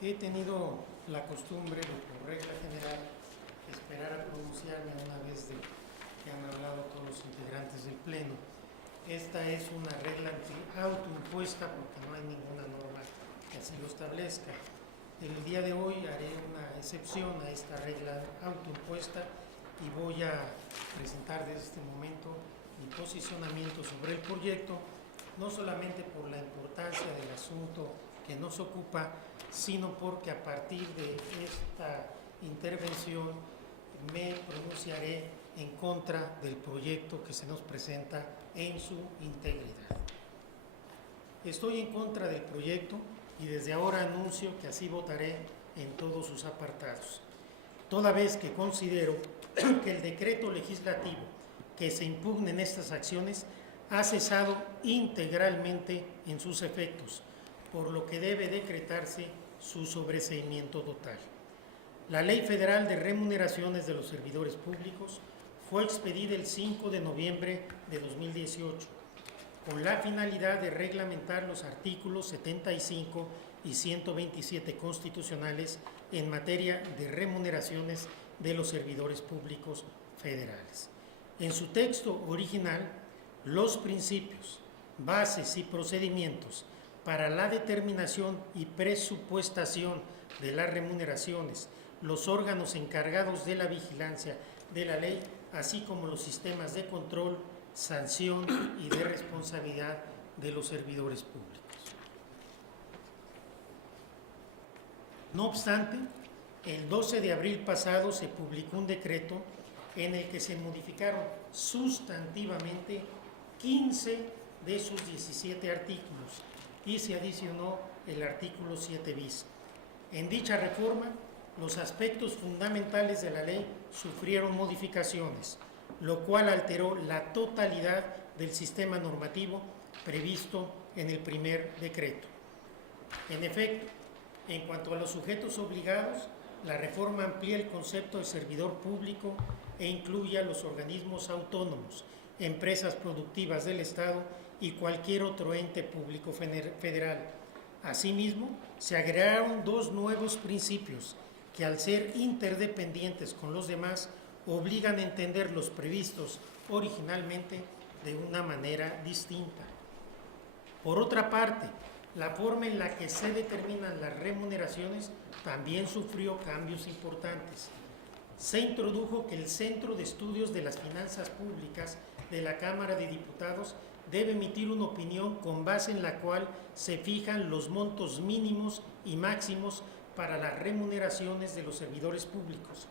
He tenido la costumbre de, por regla general, esperar a pronunciarme una vez de que han hablado todos los integrantes del Pleno. Esta es una regla autoimpuesta porque no hay ninguna norma que así lo establezca. El día de hoy haré una excepción a esta regla autoimpuesta y voy a presentar desde este momento mi posicionamiento sobre el proyecto, no solamente por la importancia del asunto que nos ocupa, sino porque a partir de esta intervención me pronunciaré en contra del proyecto que se nos presenta en su integridad. Estoy en contra del proyecto y desde ahora anuncio que así votaré en todos sus apartados, toda vez que considero que el decreto legislativo que se impugne en estas acciones ha cesado integralmente en sus efectos, por lo que debe decretarse su sobreseimiento total. La Ley Federal de Remuneraciones de los Servidores Públicos fue expedida el 5 de noviembre de 2018, con la finalidad de reglamentar los artículos 75 y 127 constitucionales en materia de remuneraciones de los servidores públicos federales. En su texto original, los principios, bases y procedimientos para la determinación y presupuestación de las remuneraciones, los órganos encargados de la vigilancia de la ley, así como los sistemas de control, sanción y de responsabilidad de los servidores públicos. No obstante, el 12 de abril pasado se publicó un decreto en el que se modificaron sustantivamente 15 de sus 17 artículos y se adicionó el artículo 7 bis. En dicha reforma, los aspectos fundamentales de la ley sufrieron modificaciones, lo cual alteró la totalidad del sistema normativo previsto en el primer decreto. En efecto, en cuanto a los sujetos obligados, la reforma amplía el concepto de servidor público e incluye a los organismos autónomos, empresas productivas del Estado y cualquier otro ente público federal. Asimismo, se agregaron dos nuevos principios que, al ser interdependientes con los demás, obligan a entender los previstos originalmente de una manera distinta. Por otra parte, la forma en la que se determinan las remuneraciones también sufrió cambios importantes. Se introdujo que el Centro de Estudios de las Finanzas Públicas de la Cámara de Diputados debe emitir una opinión con base en la cual se fijan los montos mínimos y máximos para las remuneraciones de los servidores públicos.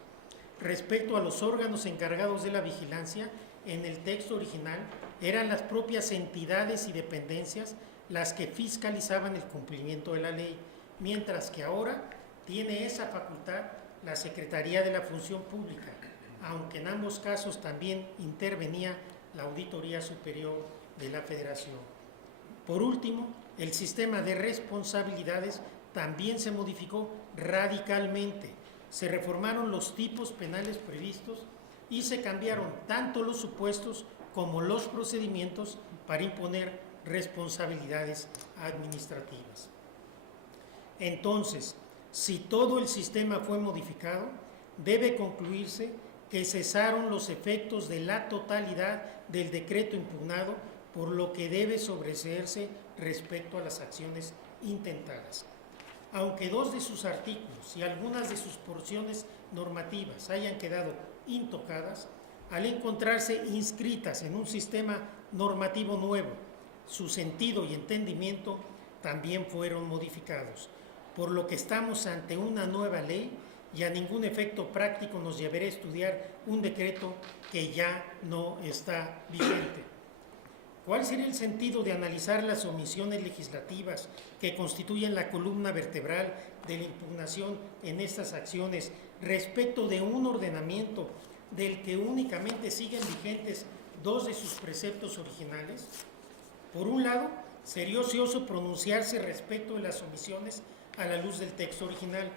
Respecto a los órganos encargados de la vigilancia, en el texto original eran las propias entidades y dependencias las que fiscalizaban el cumplimiento de la ley, mientras que ahora tiene esa facultad la Secretaría de la Función Pública, aunque en ambos casos también intervenía la Auditoría Superior de la Federación. Por último, el sistema de responsabilidades también se modificó radicalmente. Se reformaron los tipos penales previstos y se cambiaron tanto los supuestos como los procedimientos para imponer responsabilidades administrativas. Entonces, si todo el sistema fue modificado, debe concluirse que cesaron los efectos de la totalidad del decreto impugnado, por lo que debe sobreseerse respecto a las acciones intentadas. Aunque dos de sus artículos y algunas de sus porciones normativas hayan quedado intocadas, al encontrarse inscritas en un sistema normativo nuevo, su sentido y entendimiento también fueron modificados, por lo que estamos ante una nueva ley y a ningún efecto práctico nos llevará a estudiar un decreto que ya no está vigente. ¿Cuál sería el sentido de analizar las omisiones legislativas que constituyen la columna vertebral de la impugnación en estas acciones respecto de un ordenamiento del que únicamente siguen vigentes dos de sus preceptos originales? Por un lado, sería ocioso pronunciarse respecto de las omisiones a la luz del texto original,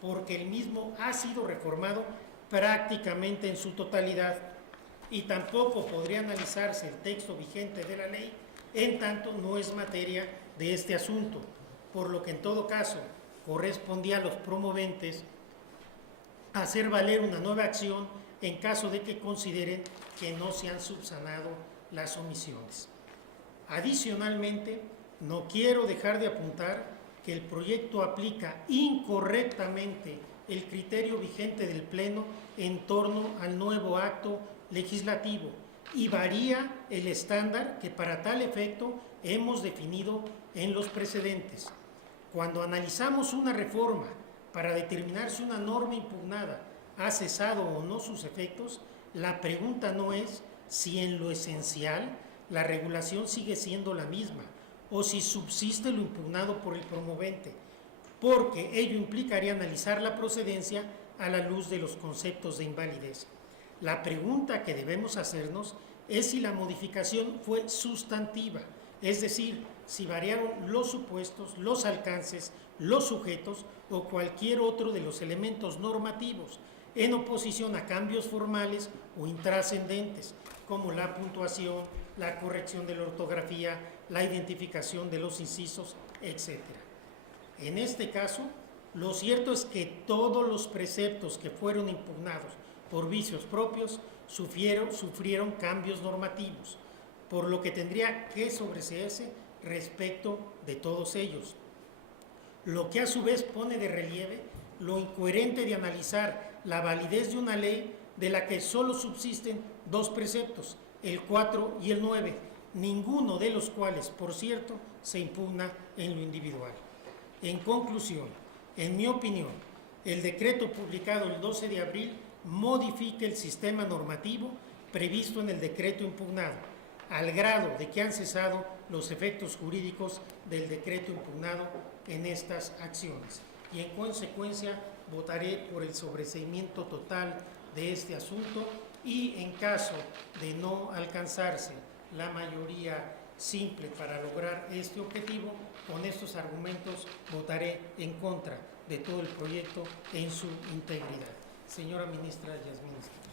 porque el mismo ha sido reformado prácticamente en su totalidad, y tampoco podría analizarse el texto vigente de la ley, en tanto no es materia de este asunto, por lo que en todo caso correspondía a los promoventes hacer valer una nueva acción en caso de que consideren que no se han subsanado las omisiones. Adicionalmente, no quiero dejar de apuntar que el proyecto aplica incorrectamente el criterio vigente del Pleno en torno al nuevo acto legislativo y varía el estándar que para tal efecto hemos definido en los precedentes. Cuando analizamos una reforma para determinar si una norma impugnada ha cesado o no sus efectos, la pregunta no es si en lo esencial la regulación sigue siendo la misma o si subsiste lo impugnado por el promovente, porque ello implicaría analizar la procedencia a la luz de los conceptos de invalidez. La pregunta que debemos hacernos es si la modificación fue sustantiva, es decir, si variaron los supuestos, los alcances, los sujetos o cualquier otro de los elementos normativos, en oposición a cambios formales o intrascendentes, como la puntuación, la corrección de la ortografía, la identificación de los incisos, etc. En este caso, lo cierto es que todos los preceptos que fueron impugnados por vicios propios sufrieron cambios normativos, por lo que tendría que sobreseerse respecto de todos ellos. Lo que a su vez pone de relieve lo incoherente de analizar la validez de una ley de la que solo subsisten dos preceptos, el 4 y el 9, ninguno de los cuales, por cierto, se impugna en lo individual. En conclusión, en mi opinión, el decreto publicado el 12 de abril modifica el sistema normativo previsto en el decreto impugnado, al grado de que han cesado los efectos jurídicos del decreto impugnado en estas acciones. Y en consecuencia votaré por el sobreseimiento total de este asunto y en caso de no alcanzarse la mayoría simple para lograr este objetivo, con estos argumentos votaré en contra de todo el proyecto en su integridad. Señora ministra Yasmín.